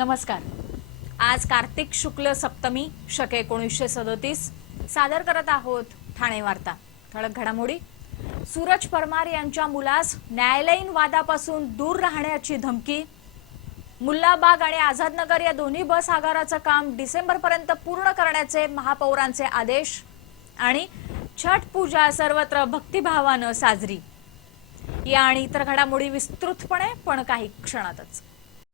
नमस्कार. आज कार्तिक शुक्ल सप्तमी शके एकोणीसशे सदोतीस. सादर करत आहोत ठाणे वार्ता. ठळक घडामोडी. सूरज परमार यांच्या मुलास न्यायालयीन वादापासून दूर राहण्याची धमकी. मुल्लाबाग आणि आझादनगर या दोन्ही बस आगाराचं काम डिसेंबरपर्यंत पूर्ण करण्याचे महापौरांचे आदेश आणि छठ पूजा सर्वत्र भक्तिभावानं साजरी. या आणि इतर घडामोडी विस्तृतपणे पण काही क्षणातच.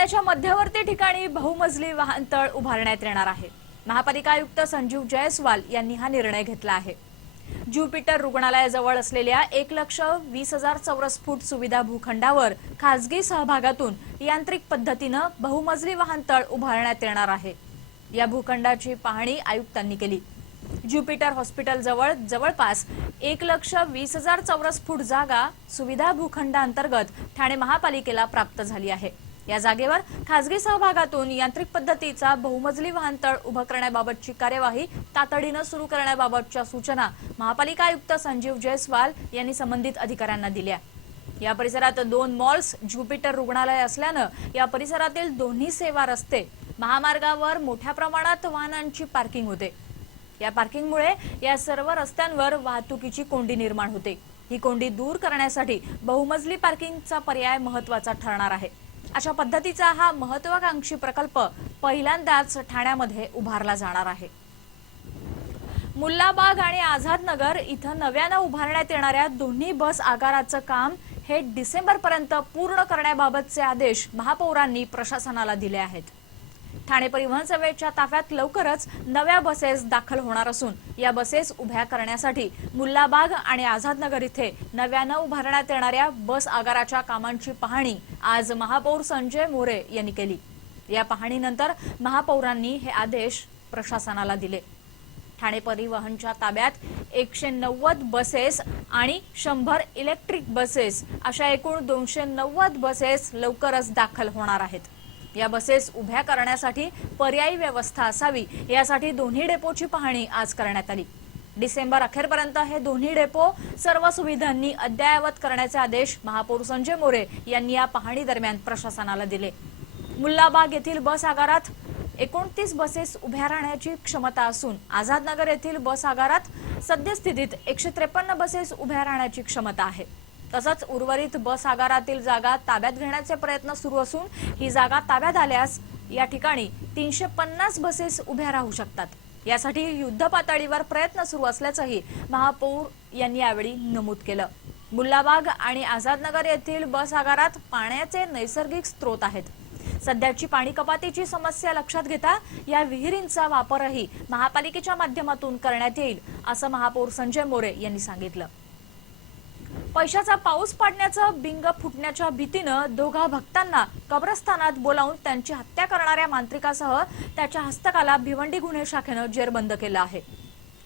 ठाण्याच्या मध्यवर्ती ठिकाणी बहुमजली वाहनतळ उभारण्यात येणार आहे. महापालिका आयुक्त संजीव जयस्वाल यांनी हा निर्णय घेतला आहे. ज्युपिटर रुग्णालयाजवळ असलेल्या एक लक्ष वीस हजार चौरस फूट सुविधा भूखंडावर खासगी सहभागातून यांत्रिक पद्धतीनं बहुमजली वाहनतळ उभारण्यात येणार आहे. या भूखंडाची पाहणी आयुक्तांनी केली. ज्युपिटर हॉस्पिटल जवळ जवळपास एक लक्ष वीस हजार चौरस फूट जागा सुविधा भूखंडांतर्गत ठाणे महापालिकेला प्राप्त झाली आहे. या जागेवर खासगी सहभागातून यांत्रिक पद्धतीचा बहुमजली वाहनतळ उभं करण्याबाबतची कार्यवाही तातडीनं सुरू करण्याबाबतच्या सूचना महापालिका आयुक्त संजीव जयस्वाल यांनी संबंधित अधिकाऱ्यांना दिल्या. या परिसरात दोन मॉल्स ज्युपिटर रुग्णालय असल्यानं या परिसरातील दोन्ही सेवा रस्ते महामार्गावर मोठ्या प्रमाणात वाहनांची पार्किंग होते. या पार्किंगमुळे या सर्व रस्त्यांवर वाहतुकीची कोंडी निर्माण होते. ही कोंडी दूर करण्यासाठी बहुमजली पार्किंगचा पर्याय महत्त्वाचा ठरणार आहे. अशा पद्धतीचा हा महत्वाकांक्षी प्रकल्प पहिल्यांदाच ठाण्यामध्ये उभारला जाणार आहे. मुल्लाबाग आणि आझादनगर इथं नव्यानं उभारण्यात येणाऱ्या दोन्ही बस आगाराचं काम हे डिसेंबरपर्यंत पूर्ण करण्याबाबतचे आदेश महापौरांनी प्रशासनाला दिले आहेत. ठाणे परिवहन सेवेच्या ताफ्यात लवकरच नव्या बसेस दाखल होणार असून या बसेस उभ्या करण्यासाठी मुल्लाबाग आणि आझादनगर इथे नव्यानं उभारण्यात येणाऱ्या बस आगाराच्या कामांची पाहणी आज महापौर संजय मोरे यांनी केली. या पाहणीनंतर महापौरांनी हे आदेश प्रशासनाला दिले. ठाणे परिवहनच्या ताब्यात एकशे नव्वद बसेस आणि शंभर इलेक्ट्रिक बसेस अशा एकूण दोनशे नव्वद बसेस लवकरच दाखल होणार आहेत. या बसेस उभ्या करण्यासाठी पर्यायी व्यवस्था असावी यासाठी दोन्ही डेपोची पाहणी आज करण्यात आली. डिसेंबर अखेरपर्यंत हे दोन्ही डेपो सर्व सुविधांनी अद्ययावत करण्याचे आदेश महापौर संजय मोरे यांनी या पाहणी दरम्यान प्रशासनाला दिले. मुल्लाबाग येथील बस आगारात एकोणतीस बसेस उभ्या राहण्याची क्षमता असून आझादनगर येथील बस आगारात सद्यस्थितीत एकशे त्रेपन्न बसेस उभ्या राहण्याची क्षमता आहे. तसंच उर्वरित बस आगारातील जागा ताब्यात घेण्याचे प्रयत्न सुरू असून ही जागा ताब्यात आल्यास या ठिकाणी तीनशे पन्नास बसेस उभ्या राहू शकतात. यासाठी युद्ध पातळीवर प्रयत्न सुरू असल्याचंही महापौर यांनी यावेळी नमूद केलं. मुल्लाबाग आणि आझादनगर येथील बस आगारात पाण्याचे नैसर्गिक स्रोत आहेत. सध्याची पाणी कपातीची समस्या लक्षात घेता या विहिरींचा वापरही महापालिकेच्या माध्यमातून करण्यात येईल असं महापौर संजय मोरे यांनी सांगितलं. पैशाचा पाऊस पाडण्याचं बिंग फुटण्याच्या भीतीनं दोघा भक्तांना कब्रस्थानात बोलावून त्यांची हत्या करणाऱ्या मांत्रिकासह त्याच्या हस्तकाला भिवंडी गुन्हे शाखेनं जेरबंद केलं आहे.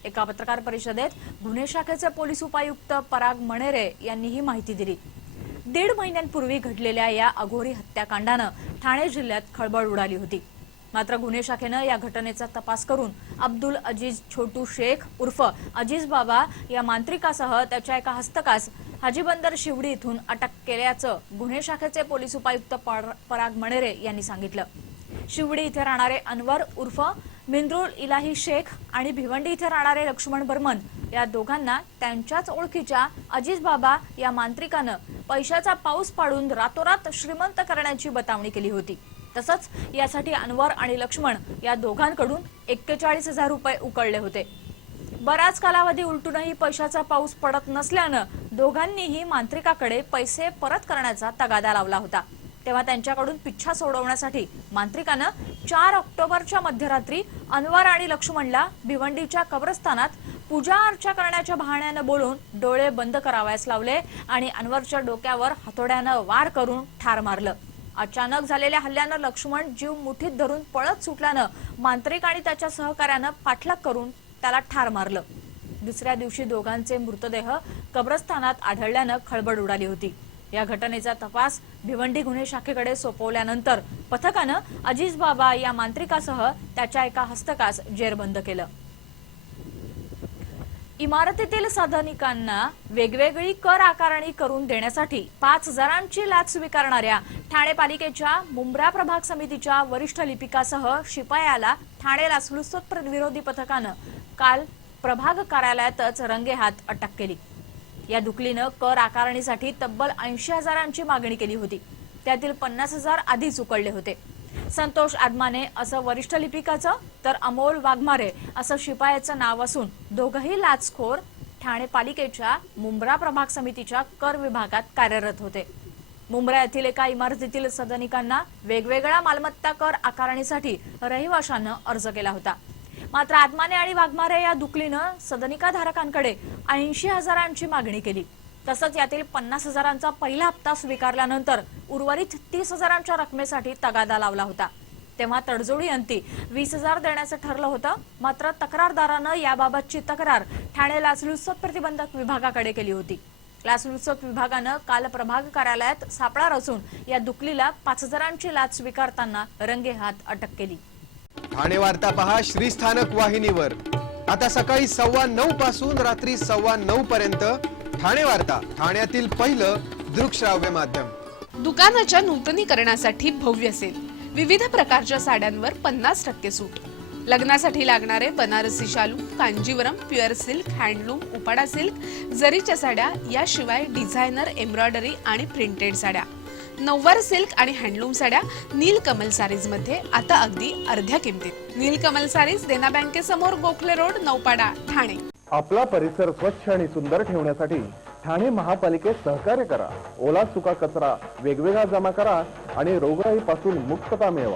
एका पत्रकार परिषदेत गुन्हे शाखेचे पोलीस उपायुक्त पराग मणेरे यांनी ही माहिती दिली. दीड महिन्यांपूर्वी घडलेल्या या अघोरी हत्याकांडानं ठाणे जिल्ह्यात खळबळ उडाली होती. मात्र गुन्हे शाखेनं या घटनेचा तपास करून अब्दुल अजीज छोटू शेख उर्फ अजीज बाबा या मांत्रिकासह त्याच्या एका हस्तकास हाजीबंदर शिवडी इथून अटक केल्याचं गुन्हे शाखेचे पोलीस उपायुक्त पराग मणेरे यांनी सांगितलं. शिवडी इथे राहणारे अनवर उर्फ मिंद्रुल इलाही शेख आणि भिवंडी इथे राहणारे लक्ष्मण बर्मन या दोघांना त्यांच्याच ओळखीच्या अजीज बाबा या मांत्रिकानं पैशाचा पाऊस पाडून रातोरात श्रीमंत करण्याची बतावणी केली होती. तसंच यासाठी अनवर आणि लक्ष्मण या दोघांकडून एक्केचाळीस हजार रुपये उकळले होते. बराच कालावधी उलटूनही पैशाचा पाऊस पडत नसल्यानं दोघांनीही मांत्रिकाकडे पैसे परत करण्याचा तगादा लावला होता. तेव्हा त्यांच्याकडून पिच्छा सोडवण्यासाठी मांत्रिकानं चार ऑक्टोबरच्या मध्यरात्री अनवर आणि लक्ष्मणला भिवंडीच्या कब्रस्तानात पूजा अर्चा करण्याच्या बहाण्यानं बोलून डोळे बंद करावयास लावले आणि अनवरच्या डोक्यावर हातोड्यानं वार करून ठार मारलं. अचानक झालेल्या हल्ल्यानं लक्ष्मण जीव मुठीत धरून पळत सुटल्यानं मांत्रिक आणि त्याच्या सहकार्यानं पाठलाग करून त्याला ठार मारलं. दुसऱ्या दिवशी दोघांचे मृतदेह कब्रस्थानात आढळल्यानं खळबळ उडाली होती. या घटनेचा तपास भिवंडी गुन्हे शाखेकडे सोपवल्यानंतर पथकानं अजीज बाबा या मांत्रिकासह त्याच्या एका हस्तकास जेरबंद केलं. इमारतीतील साधनिकांना वेगवेगळी कर आकारणी करून देण्यासाठी पाच हजारांची लाच स्वीकारणाऱ्या ठाणे पालिकेच्या मुंब्रा प्रभाग समितीच्या वरिष्ठ लिपिकासह शिपायाला ठाणे लाचलुचपत विरोधी पथकानं काल प्रभाग कार्यालयातच रंगेहात अटक केली. या दुकलीनं कर आकारणीसाठी तब्बल ऐंशी हजारांची मागणी केली होती. त्यातील पन्नास हजार आधीच उकळले होते. संतोष आदमाने असं वरिष्ठ लिपिकाचं तर अमोल वाघमारे असं शिपायाचं नाव असून दोघंही लाचखोर ठाणे पालिकेच्या मुंब्रा प्रभाग समितीच्या कर विभागात कार्यरत होते. मुंबई येथील एका इमारतीतील सदनिकांना वेगवेगळ्या मालमत्ता कर आकारणीसाठी रहिवाशानं अर्ज केला होता. मात्र आत्माने आणि वाघमारे या दुकलीनं सदनिकाधारकांकडे ऐंशी हजारांची मागणी केली. तसंच यातील पन्नास हजारांचा पहिला हप्ता स्वीकारल्यानंतर उर्वरित तीस हजारांच्या रकमेसाठी तगादा लावला होता. तेव्हा तडजोडी अंती वीस हजार देण्याचं ठरलं होतं. मात्र तक्रारदारानं याबाबतची तक्रार ठाणे लाचलुचपत प्रतिबंधक विभागाकडे केली होती. लाचलुचपत विभागानं काल प्रभाग कार्यालयात सापळा रचून या दुकलीला पाच हजारांची लाच स्वीकारताना रंगेहात अटक केली. ठाणे वार्ता पहा श्रीस्थानक वाहिनीवर. आता सकाळी सव्वा नऊ पासून रात्री सव्वा नऊ पर्यंत ठाणे वार्ता ठाण्यातील पहिलं दृकश्राव्य माध्यम. दुकानाच्या नूतनीकरणासाठी भव्य सेल. विविध प्रकारच्या साड्यांवर पन्नास टक्के सूट. लग्नासाठी लागणारे बनारसी शालू Kanjeevaram pure silk handloom Uppada silk जरीच्या साड्या याशिवाय डिझायनर एम्ब्रॉयडरी आणि प्रिंटेड साड्या. नऊवार सिल्क आणि हँडलूम साड्या नीलकमल सारीजमध्ये आता अगदी अर्ध्या किमतीत. नीलकमल सारीज देना बँकेसमोर गोखले रोड नौपाडा ठाणे. आपला परिसर स्वच्छ आणि सुंदर ठेवण्यासाठी ठाणे महापालिकेत सहकार्य करा. ओला सुका कचरा वेगवेगळा जमा करा आणि रोगराईपासून मुक्तता मिळवा.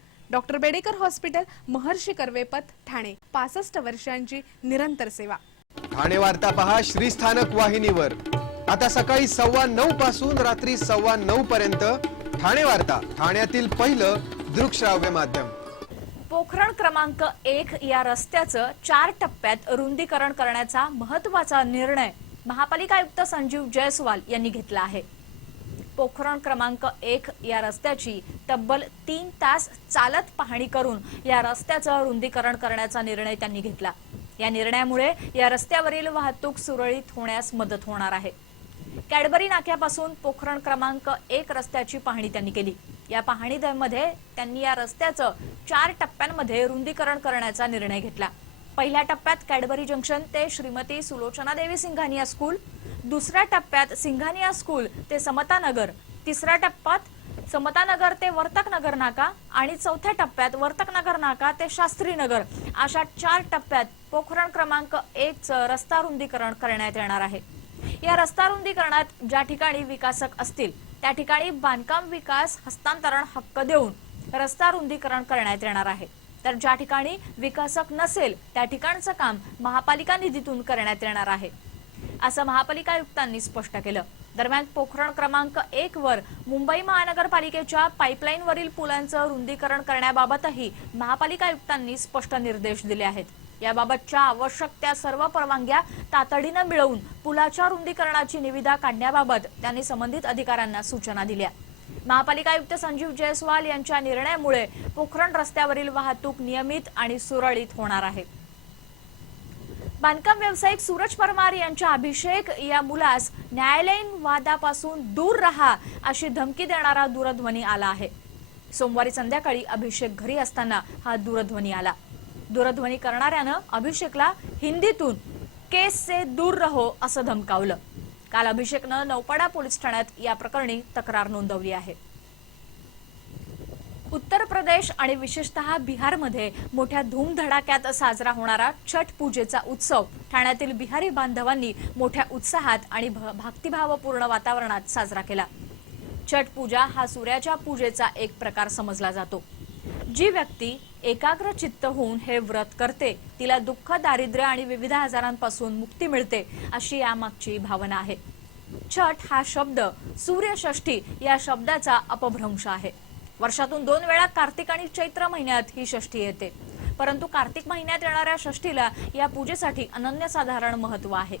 Doctor Bedekar hospital Maharshi Karvepath Thane. पासष्ट वर्षांची निरंतर सेवा. ठाणे वार्ता पहा श्रीस्थानक वाहिनीवर. आता सकाळी सव्वा नऊ पासून रात्री सव्वा नऊ पर्यंत ठाणे वार्ता ठाण्यातील पहिलं दृकश्राव्य माध्यम. पोखरण क्रमांक एक या रस्त्याचं चार टप्प्यात रुंदीकरण करण्याचा महत्त्वाचा निर्णय महापालिका आयुक्त संजीव जयस्वाल यांनी घेतला आहे. पोखरण क्रमांक एक या रस्त्याची तब्बल तीन तास चालत पाहणी करून या रस्त्याचं रुंदीकरण करण्याचा निर्णय त्यांनी घेतला. या निर्णयामुळे या रस्त्यावरील वाहतूक सुरळीत होण्यास मदत होणार आहे. कॅडबरी नाक्यापासून पोखरण क्रमांक एक रस्त्याची पाहणी त्यांनी केली. या पाहणीमध्ये त्यांनी या रस्त्याचं चार टप्प्यांमध्ये रुंदीकरण करण्याचा निर्णय घेतला. पहिल्या टप्प्यात कॅडबरी जंक्शन ते श्रीमती सुलोचना देवी सिंघानिया स्कूल दुसऱ्या टप्प्यात सिंघानिया स्कूल ते समतानगर तिसऱ्या टप्प्यात समतानगर ते वर्तकनगर नाका आणि चौथ्या टप्प्यात वर्तकनगर नाका ते शास्त्रीनगर अशा चार टप्प्यात पोखरण क्रमांक एक रस्ता रुंदीकरण करण्यात येणार आहे. या रस्ता रुंदीकरणात ज्या ठिकाणी विकासक असतील त्या ठिकाणी बांधकाम विकास हस्तांतरण हक्क देऊन रस्ता रुंदीकरण करण्यात येणार आहे. तर ज्या ठिकाणी विकासक नसेल त्या ठिकाणचं काम महापालिका निधीतून करण्यात येणार आहे. असं महापालिका आयुक्तांनी स्पष्ट केलं. दरम्यान पोखरण क्रमांक एक वर मुंबई महानगरपालिकेच्या पाईपलाईनवरील पुलांचं रुंदीकरण करण्याबाबतही महापालिका आयुक्तांनी स्पष्ट निर्देश दिले आहेत. याबाबतच्या आवश्यक त्या सर्व परवानग्या तातडीनं मिळवून पुलाच्या रुंदीकरणाची निविदा काढण्याबाबत त्यांनी संबंधित अधिकाऱ्यांना सूचना दिल्या. महापालिका आयुक्त संजीव जयस्वाल यांच्या निर्णयामुळे पोखरण रस्त्यावरील वाहतूक नियमित आणि सुरळीत होणार आहे. बांधकाम व्यावसायिक सूरज परमार यांच्या अभिषेक या मुलास न्यायालयीन वादापासून दूर राहा अशी धमकी देणारा दूरध्वनी आला आहे. सोमवारी संध्याकाळी अभिषेक घरी असताना हा दूरध्वनी आला. दूरध्वनी करणाऱ्यानं अभिषेकला हिंदीतून केस से दूर रहो असं धमकावलं. काल अभिषेकनं नौपाडा पोलीस ठाण्यात या प्रकरणी तक्रार नोंदवली आहे. उत्तर प्रदेश आणि विशेषतः बिहारमध्ये मोठ्या धूमधडाक्यात साजरा होणारा छठ पूजेचा उत्सव ठाण्यातील बिहारी बांधवांनी मोठ्या उत्साहात आणि भ- भक्तिभावपूर्ण वातावरणात साजरा केला. छठ पूजा हा सूर्याच्या पूजेचा एक प्रकार समजला जातो. जी व्यक्ती एकाग्र चित्त होऊन हे व्रत करते तिला दुःख दारिद्र्य आणि विविध आजारांपासून मुक्ती मिळते अशी यामागची भावना आहे. छठ हा शब्द सूर्यषष्ठी या शब्दाचा अपभ्रंश आहे. वर्षातून दोन वेळा कार्तिक आणि चैत्र महिन्यात ही षष्ठी येते. परंतु कार्तिक महिन्यात येणाऱ्या षष्ठीला या पूजेसाठी अनन्यसाधारण महत्त्व आहे.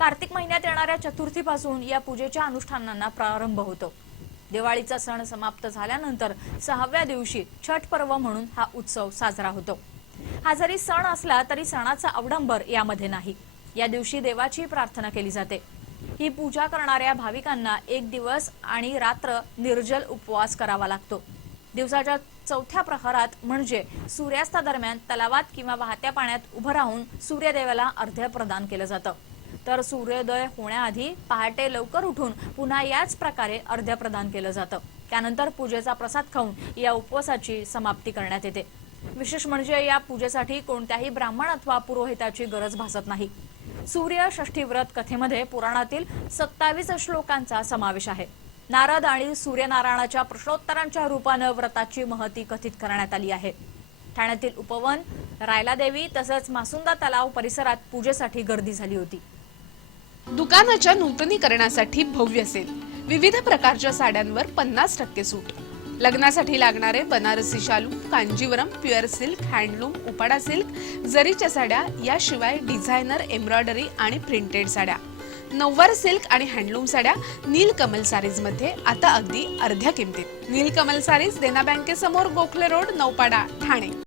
कार्तिक महिन्यात येणाऱ्या चतुर्थीपासून या पूजेच्या अनुष्ठानांना प्रारंभ होतो. दिवाळीचा सण समाप्त झाल्यानंतर सहाव्या दिवशी छठ पर्व म्हणून हा उत्सव साजरा होतो. हा जरी सण असला तरी सणाचा अवडंबर यामध्ये नाही. या दिवशी देवाची प्रार्थना केली जाते. ही पूजा करणाऱ्या भाविकांना एक दिवस आणि रात्र निर्जल उपवास करावा लागतो. दिवसाच्या चौथ्या प्रहरात म्हणजे सूर्यास्तादरम्यान तलावात किंवा वाहत्या पाण्यात उभं राहून सूर्यदेवाला अर्ध्य प्रदान केलं जातं. तर सूर्योदय होण्याआधी पहाटे लवकर उठून पुन्हा याच प्रकारे अर्ध्या प्रदान केलं जातं. त्यानंतर पूजेचा प्रसाद खाऊन या उपवासाची समाप्ती करण्यात येते. विशेष म्हणजे या पूजेसाठी कोणत्याही ब्राह्मण अथवा पुरोहिताची गरज भासत नाही. सूर्य षष्ठी व्रत कथेमध्ये पुराणातील सत्तावीस श्लोकांचा समावेश आहे. नारद आणि सूर्यनारायणाच्या प्रश्नोत्तरांच्या रूपानं व्रताची महती कथित करण्यात आली आहे. ठाण्यातील उपवन रायला देवी तसंच मासुंदा तलाव परिसरात पूजेसाठी गर्दी झाली होती. दुकानाच्या नूतनीकरणासाठी भव्य सेल. विविध प्रकारच्या साड्यांवर पन्नास टक्के सूट. लग्नासाठी लागणारे बनारसी शालू Kanjivaram pure silk handloom Uppada silk जरीच्या साड्या याशिवाय डिझायनर एम्ब्रॉयडरी आणि प्रिंटेड साड्या. नऊवार सिल्क आणि हँडलूम साड्या नीलकमल सारीजमध्ये आता अगदी अर्ध्या किमतीत. नीलकमल सारीज देना बँकेसमोर गोखले रोड नौपाडा ठाणे.